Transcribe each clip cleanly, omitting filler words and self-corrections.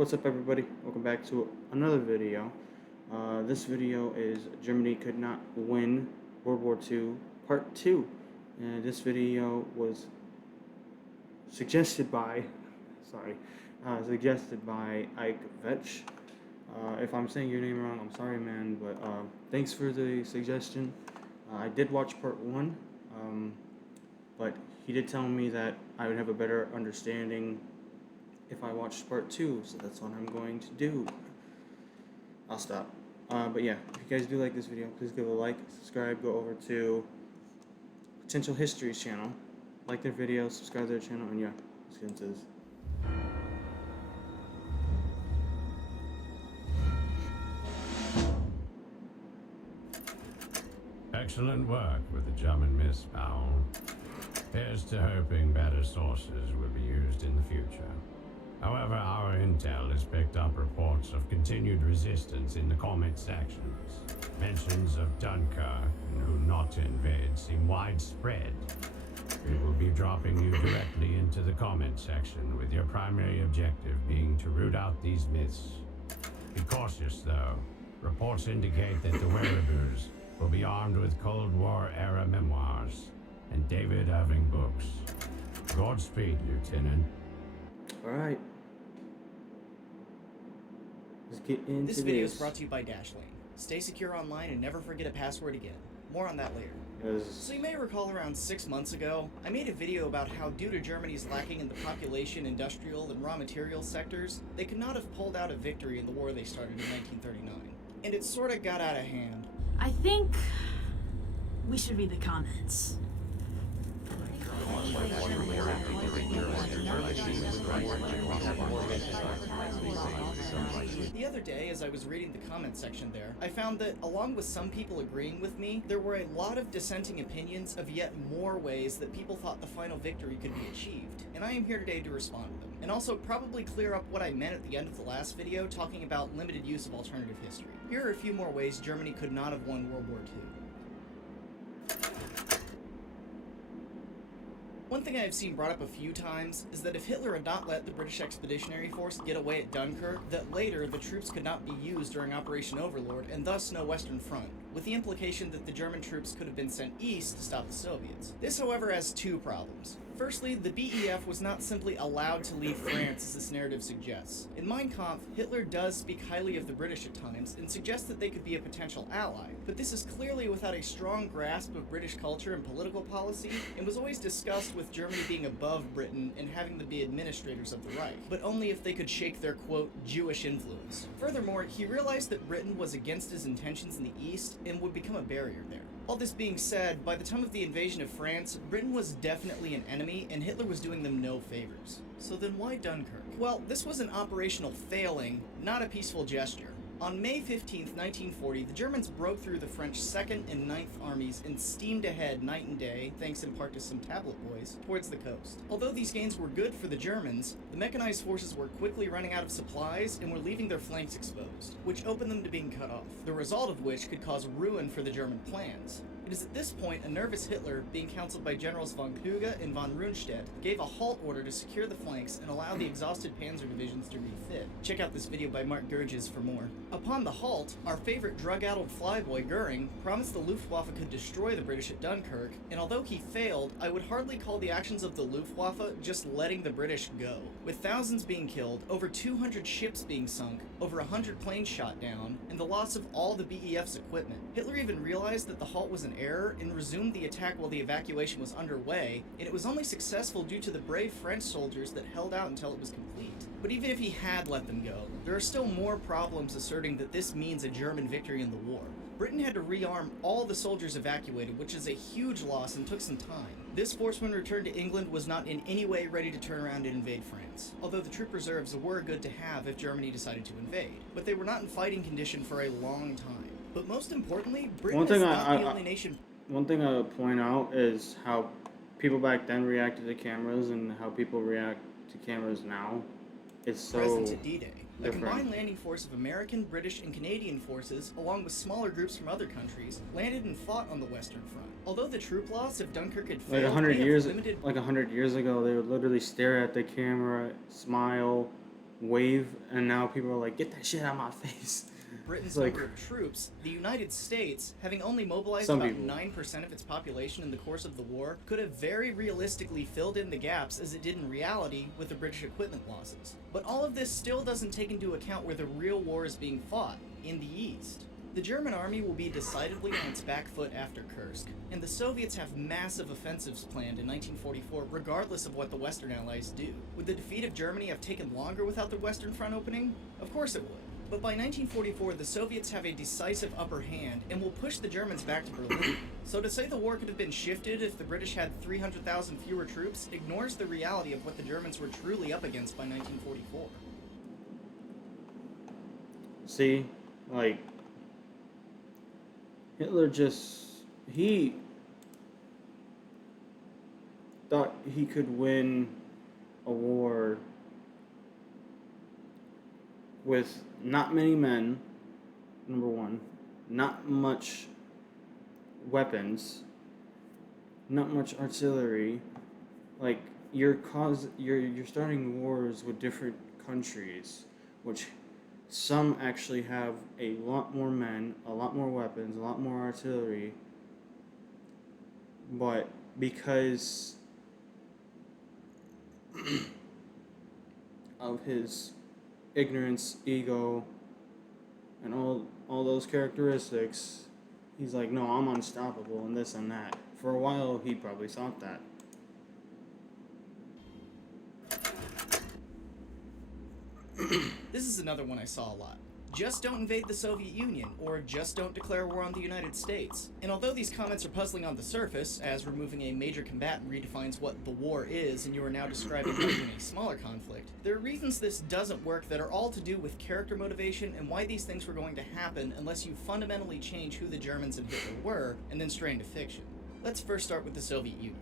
What's up, everybody? Welcome back to another video. This video is Germany could not win World War II Part 2. And this video was suggested by, suggested by Ike Vetch. If I'm saying your name wrong, I'm sorry, man, but thanks for the suggestion. I did watch Part 1, but he did tell me that I would have a better understanding if I watched Part 2, so that's what I'm going to do. I'll stop. But yeah, if you guys do like this video, please give it a like, subscribe, go over to Potential History's channel, like their videos, subscribe to their channel, and yeah, let's get into this. Excellent work with the German Miss Powell. Here's to hoping better sources will be used in the future. However, our intel has picked up reports of continued resistance in the comment sections. Mentions of Dunkirk and who not to invade seem widespread. We will be dropping you directly into the comment section, with your primary objective being to root out these myths. Be cautious, though. Reports indicate that the Wereboos will be armed with Cold War-era memoirs and David Irving books. Godspeed, Lieutenant. Alright. Let's get into this. This video is brought to you by Dashlane. Stay secure online and never forget a password again. More on that later. So you may recall around 6 months ago, I made a video about how due to Germany's lacking in the population, industrial, and raw materials sectors, they could not have pulled out a victory in the war they started in 1939. And it sorta got out of hand. I think we should read the comments. The other day, as I was reading the comment section there, I found that, along with some people agreeing with me, there were a lot of dissenting opinions of yet more ways that people thought the final victory could be achieved, and I am here today to respond to them, and also probably clear up what I meant at the end of the last video talking about limited use of alternative history. Here are a few more ways Germany could not have won World War II. One thing I have seen brought up a few times is that if Hitler had not let the British Expeditionary Force get away at Dunkirk, that later the troops could not be used during Operation Overlord and thus no Western Front, with the implication that the German troops could have been sent east to stop the Soviets. This, however, has two problems. Firstly, the BEF was not simply allowed to leave France as this narrative suggests. In Mein Kampf, Hitler does speak highly of the British at times and suggests that they could be a potential ally, but this is clearly without a strong grasp of British culture and political policy, and was always discussed with Germany being above Britain and having them be administrators of the Reich, but only if they could shake their, quote, Jewish influence. Furthermore, he realized that Britain was against his intentions in the East and would become a barrier there. All this being said, by the time of the invasion of France, Britain was definitely an enemy, and Hitler was doing them no favors. So then why Dunkirk? Well, this was an operational failing, not a peaceful gesture. On May 15, 1940, the Germans broke through the French 2nd and 9th armies and steamed ahead night and day, thanks in part to some tablet boys, towards the coast. Although these gains were good for the Germans, the mechanized forces were quickly running out of supplies and were leaving their flanks exposed, which opened them to being cut off, the result of which could cause ruin for the German plans. It is at this point a nervous Hitler, being counseled by Generals von Kluge and von Rundstedt, gave a halt order to secure the flanks and allow the exhausted panzer divisions to refit. Check out this video by Mark Gurges for more. Upon the halt, our favorite drug-addled flyboy Goering promised the Luftwaffe could destroy the British at Dunkirk, and although he failed, I would hardly call the actions of the Luftwaffe just letting the British go. With thousands being killed, over 200 ships being sunk, over 100 planes shot down, and the loss of all the BEF's equipment, Hitler even realized that the halt was an error and resumed the attack while the evacuation was underway, and it was only successful due to the brave French soldiers that held out until it was complete. But even if he had let them go, there are still more problems asserting that this means a German victory in the war. Britain had to rearm all the soldiers evacuated, which is a huge loss and took some time. This force, when returned to England, was not in any way ready to turn around and invade France, although the troop reserves were good to have if Germany decided to invade, but they were not in fighting condition for a long time. But most importantly, Britain is not the only nation. One thing I would point out is how people back then reacted to cameras and how people react to cameras now. It's so present at D-Day. A different. combined landing force of American, British, and Canadian forces, along with smaller groups from other countries, landed and fought on the Western Front. Although the troop loss of Dunkirk had failed, like 100 years ago, they would literally stare at the camera, smile, wave, and now people are like, get that shit out of my face. Britain's Like- number of troops, the United States, having only mobilized Some about people. 9% of its population in the course of the war, could have very realistically filled in the gaps as it did in reality with the British equipment losses. But all of this still doesn't take into account where the real war is being fought, in the East. The German army will be decidedly on its back foot after Kursk, and the Soviets have massive offensives planned in 1944 regardless of what the Western Allies do. Would the defeat of Germany have taken longer without the Western Front opening? Of course it would. But by 1944, the Soviets have a decisive upper hand and will push the Germans back to Berlin. So to say the war could have been shifted if the British had 300,000 fewer troops ignores the reality of what the Germans were truly up against by 1944. See, like, Hitler he thought he could win a war with not many men, number one, not much weapons, not much artillery. Like, you're starting wars with different countries, which some actually have a lot more men, a lot more weapons, a lot more artillery, but because of his ignorance, ego, and all those characteristics, he's like, no, I'm unstoppable and this and that. For a while, he probably thought that. This is another one I saw a lot. Just don't invade the Soviet Union, or just don't declare war on the United States. And although these comments are puzzling on the surface, as removing a major combatant redefines what the war is and you are now describing even a smaller conflict, there are reasons this doesn't work that are all to do with character motivation and why these things were going to happen unless you fundamentally change who the Germans and Hitler were, and then stray into fiction. Let's first start with the Soviet Union.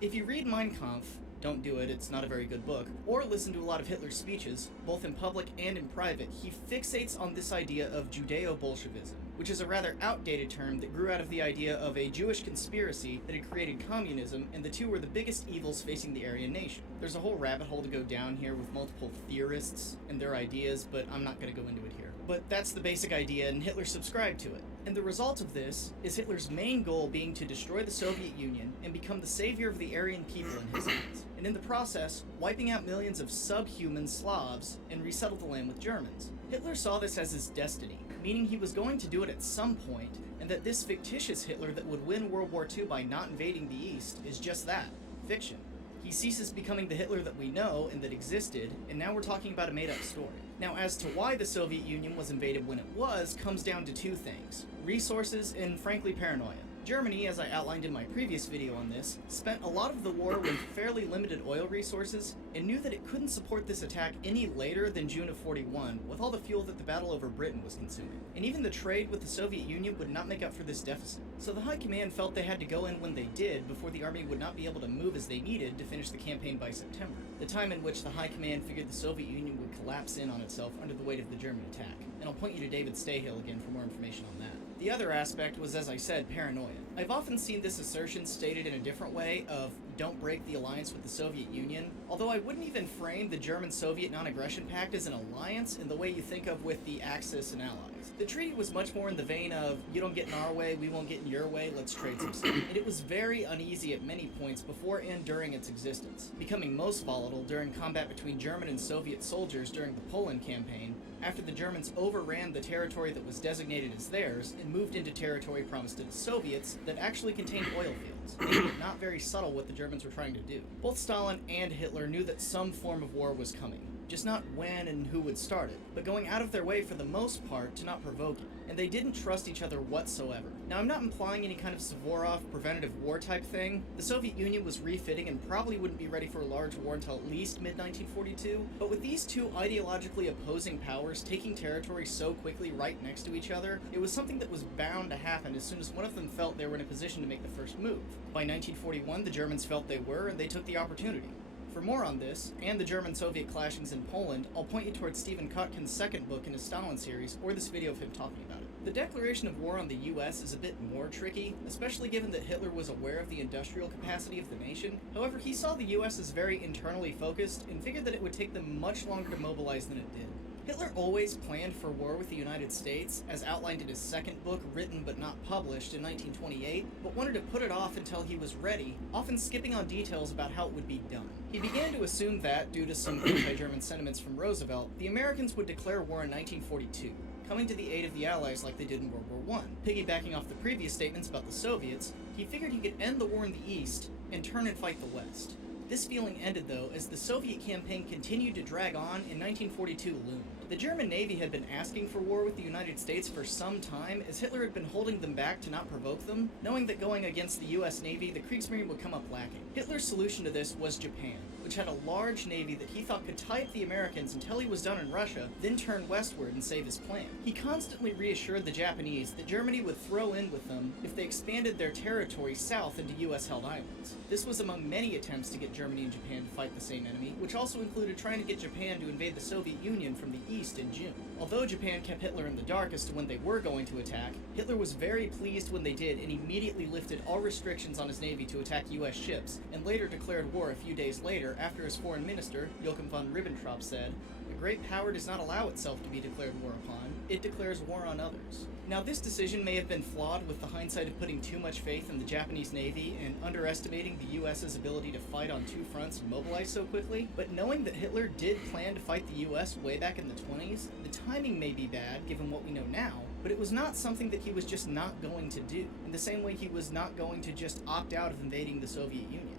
If you read Mein Kampf, don't do it, it's not a very good book, or listen to a lot of Hitler's speeches, both in public and in private, he fixates on this idea of Judeo-Bolshevism, which is a rather outdated term that grew out of the idea of a Jewish conspiracy that had created communism, and the two were the biggest evils facing the Aryan nation. There's a whole rabbit hole to go down here with multiple theorists and their ideas, but I'm not going to go into it here. But that's the basic idea, and Hitler subscribed to it. And the result of this is Hitler's main goal being to destroy the Soviet Union and become the savior of the Aryan people in his eyes, and in the process, wiping out millions of subhuman Slavs and resettle the land with Germans. Hitler saw this as his destiny, meaning he was going to do it at some point, and that this fictitious Hitler that would win World War II by not invading the East is just that, fiction. He ceases becoming the Hitler that we know and that existed, and now we're talking about a made-up story. Now, as to why the Soviet Union was invaded when it was, comes down to two things: resources and, frankly, paranoia. Germany, as I outlined in my previous video on this, spent a lot of the war with fairly limited oil resources, and knew that it couldn't support this attack any later than June of '41, with all the fuel that the battle over Britain was consuming. And even the trade with the Soviet Union would not make up for this deficit. So the High Command felt they had to go in when they did, before the army would not be able to move as they needed to finish the campaign by September, the time in which the High Command figured the Soviet Union would collapse in on itself under the weight of the German attack. And I'll point you to David Stahill again for more information on that. The other aspect was, as I said, paranoia. I've often seen this assertion stated in a different way of, don't break the alliance with the Soviet Union, although I wouldn't even frame the German-Soviet non-aggression pact as an alliance in the way you think of with the Axis and Allies. The treaty was much more in the vein of, you don't get in our way, we won't get in your way, let's trade some stuff. And it was very uneasy at many points before and during its existence, becoming most volatile during combat between German and Soviet soldiers during the Poland campaign, after the Germans overran the territory that was designated as theirs and moved into territory promised to the Soviets that actually contained oil fields, making it not very subtle what the Germans were trying to do. Both Stalin and Hitler knew that some form of war was coming, just not when and who would start it, but going out of their way for the most part to not provoke it, and they didn't trust each other whatsoever. Now, I'm not implying any kind of Suvorov preventative war type thing. The Soviet Union was refitting and probably wouldn't be ready for a large war until at least mid-1942, but with these two ideologically opposing powers taking territory so quickly right next to each other, it was something that was bound to happen as soon as one of them felt they were in a position to make the first move. By 1941, the Germans felt they were, and they took the opportunity. For more on this, and the German-Soviet clashings in Poland, I'll point you towards Stephen Kotkin's second book in his Stalin series, or this video of him talking about it. The declaration of war on the US is a bit more tricky, especially given that Hitler was aware of the industrial capacity of the nation. However, he saw the US as very internally focused and figured that it would take them much longer to mobilize than it did. Hitler always planned for war with the United States, as outlined in his second book, written but not published, in 1928, but wanted to put it off until he was ready, often skipping on details about how it would be done. He began to assume that, due to some anti-German sentiments from Roosevelt, the Americans would declare war in 1942, coming to the aid of the Allies like they did in World War I. Piggybacking off the previous statements about the Soviets, he figured he could end the war in the East and turn and fight the West. This feeling ended, though, as the Soviet campaign continued to drag on and 1942 loomed. The German Navy had been asking for war with the United States for some time, as Hitler had been holding them back to not provoke them, knowing that going against the US Navy, the Kriegsmarine would come up lacking. Hitler's solution to this was Japan, which had a large navy that he thought could tie up the Americans until he was done in Russia, then turn westward and save his plan. He constantly reassured the Japanese that Germany would throw in with them if they expanded their territory south into US-held islands. This was among many attempts to get Germany and Japan to fight the same enemy, which also included trying to get Japan to invade the Soviet Union from the east in June. Although Japan kept Hitler in the dark as to when they were going to attack, Hitler was very pleased when they did and immediately lifted all restrictions on his navy to attack US ships, and later declared war a few days later after his foreign minister, Joachim von Ribbentrop, said, "A great power does not allow itself to be declared war upon, it declares war on others." Now, this decision may have been flawed with the hindsight of putting too much faith in the Japanese Navy and underestimating the US's ability to fight on two fronts and mobilize so quickly, but knowing that Hitler did plan to fight the US way back in the 20s, the timing may be bad given what we know now, but it was not something that he was just not going to do, in the same way he was not going to just opt out of invading the Soviet Union.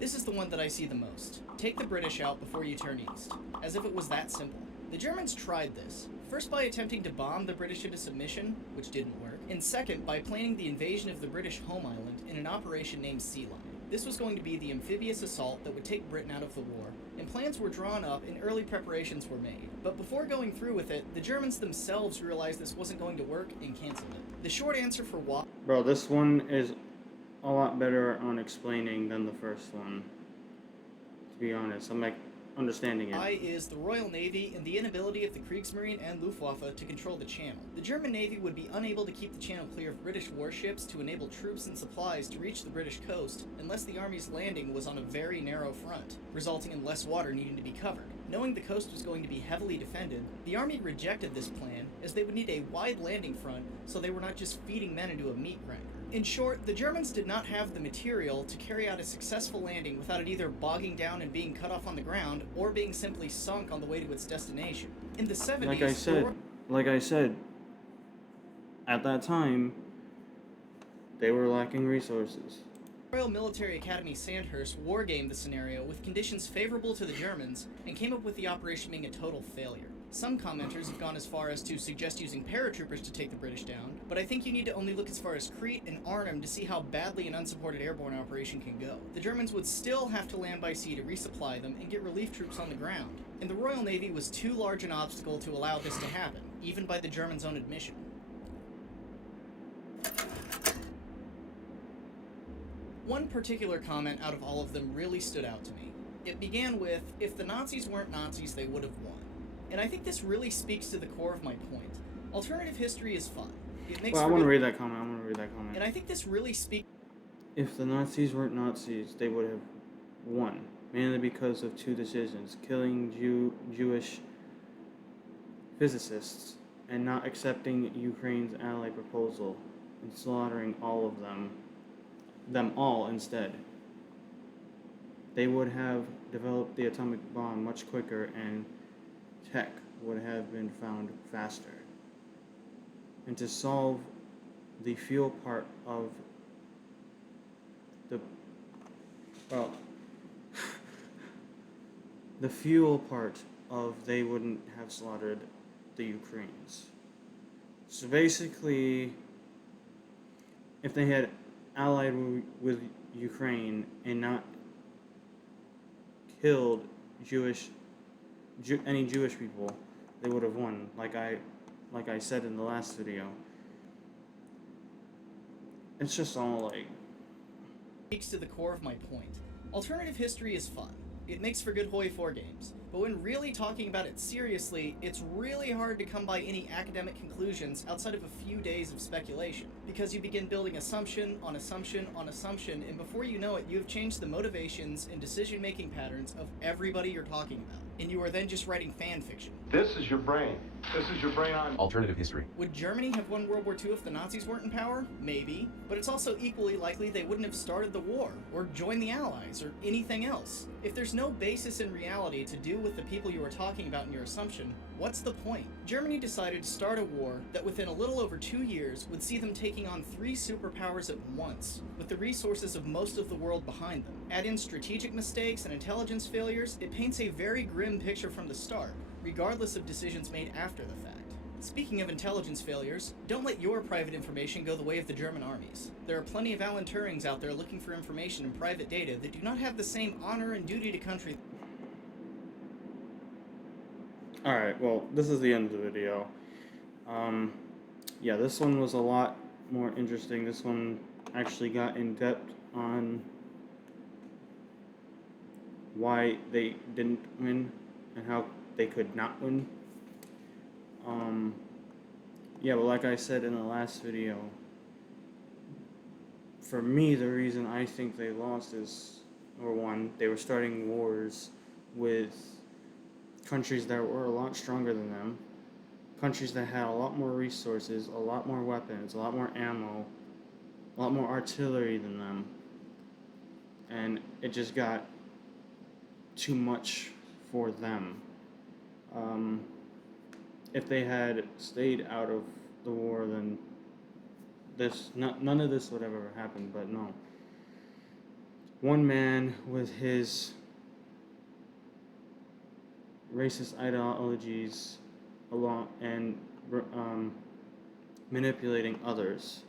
This is the one that I see the most. Take the British out before you turn east. As if it was that simple. The Germans tried this, first by attempting to bomb the British into submission, which didn't work, and second by planning the invasion of the British home island in an operation named Sea Lion. This was going to be the amphibious assault that would take Britain out of the war, and plans were drawn up and early preparations were made. But before going through with it, the Germans themselves realized this wasn't going to work and canceled it. The short answer for why... Bro, this one is a lot better on explaining than the first one. To be honest, I'm like understanding it. Why is the Royal Navy and the inability of the Kriegsmarine and Luftwaffe to control the channel. The German Navy would be unable to keep the channel clear of British warships to enable troops and supplies to reach the British coast unless the Army's landing was on a very narrow front, resulting in less water needing to be covered. Knowing the coast was going to be heavily defended, the Army rejected this plan as they would need a wide landing front so they were not just feeding men into a meat grinder. In short, the Germans did not have the material to carry out a successful landing without it either bogging down and being cut off on the ground, or being simply sunk on the way to its destination. In the 70s... Like I said, at that time, they were lacking resources. Royal Military Academy Sandhurst wargamed the scenario with conditions favorable to the Germans, and came up with the operation being a total failure. Some commenters have gone as far as to suggest using paratroopers to take the British down, but I think you need to only look as far as Crete and Arnhem to see how badly an unsupported airborne operation can go. The Germans would still have to land by sea to resupply them and get relief troops on the ground, and the Royal Navy was too large an obstacle to allow this to happen, even by the Germans' own admission. One particular comment out of all of them really stood out to me. It began with, "If the Nazis weren't Nazis, they would have won." And I think this really speaks to the core of my point. Alternative history is fun. It makes I want to read that comment. And I think this really speaks... If the Nazis weren't Nazis, they would have won, mainly because of two decisions: killing Jewish physicists and not accepting Ukraine's ally proposal and slaughtering all of them all instead. They would have developed the atomic bomb much quicker, and tech would have been found faster. And to solve the fuel part of the fuel part of they wouldn't have slaughtered the Ukrainians. So basically, if they had allied with Ukraine and not killed any Jewish people, they would have won. Like I said in the last video. It's just all like... speaks to the core of my point. Alternative history is fun. It makes for good Hoi 4 games. But when really talking about it seriously, it's really hard to come by any academic conclusions outside of a few days of speculation, because you begin building assumption on assumption on assumption, and before you know it, you have changed the motivations and decision-making patterns of everybody you're talking about, and you are then just writing fan fiction. This is your brain. This is your brain on Alternative history. Would Germany have won World War II if the Nazis weren't in power? Maybe. But it's also equally likely they wouldn't have started the war, or joined the Allies, or anything else. If there's no basis in reality to do with the people you are talking about in your assumption, what's the point? Germany decided to start a war that within a little over 2 years would see them taking on 3 superpowers at once, with the resources of most of the world behind them. Add in strategic mistakes and intelligence failures, it paints a very grim picture from the start, regardless of decisions made after the fact. Speaking of intelligence failures, don't let your private information go the way of the German armies. There are plenty of Alan Turings out there looking for information and private data that do not have the same honor and duty to country. Alright, well, this is the end of the video. Yeah, this one was a lot more interesting. This one actually got in depth on why they didn't win and how they could not win. Yeah, but like I said in the last video, for me, the reason I think they lost is, number one, they were starting wars with countries that were a lot stronger than them, countries that had a lot more resources, a lot more weapons, a lot more ammo, a lot more artillery than them, and it just got too much for them. If they had stayed out of the war, then none of this would have ever happened, but no. One man with his racist ideologies along and manipulating others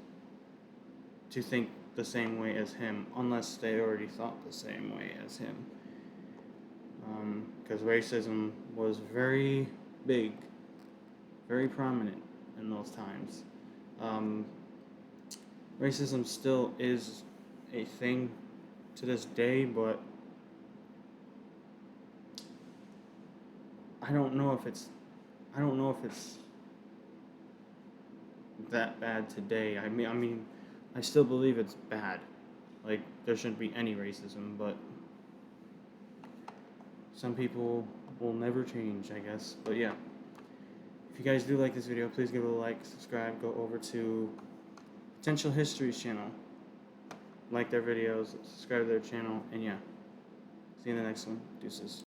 to think the same way as him, unless they already thought the same way as him. Because racism was very big, very prominent in those times. Racism still is a thing to this day, but I don't know if it's that bad today. I mean, I still believe it's bad. Like, there shouldn't be any racism, but some people will never change, I guess. But yeah. If you guys do like this video, please give it a like, subscribe, go over to Potential History's channel, like their videos, subscribe to their channel, and yeah. See you in the next one. Deuces.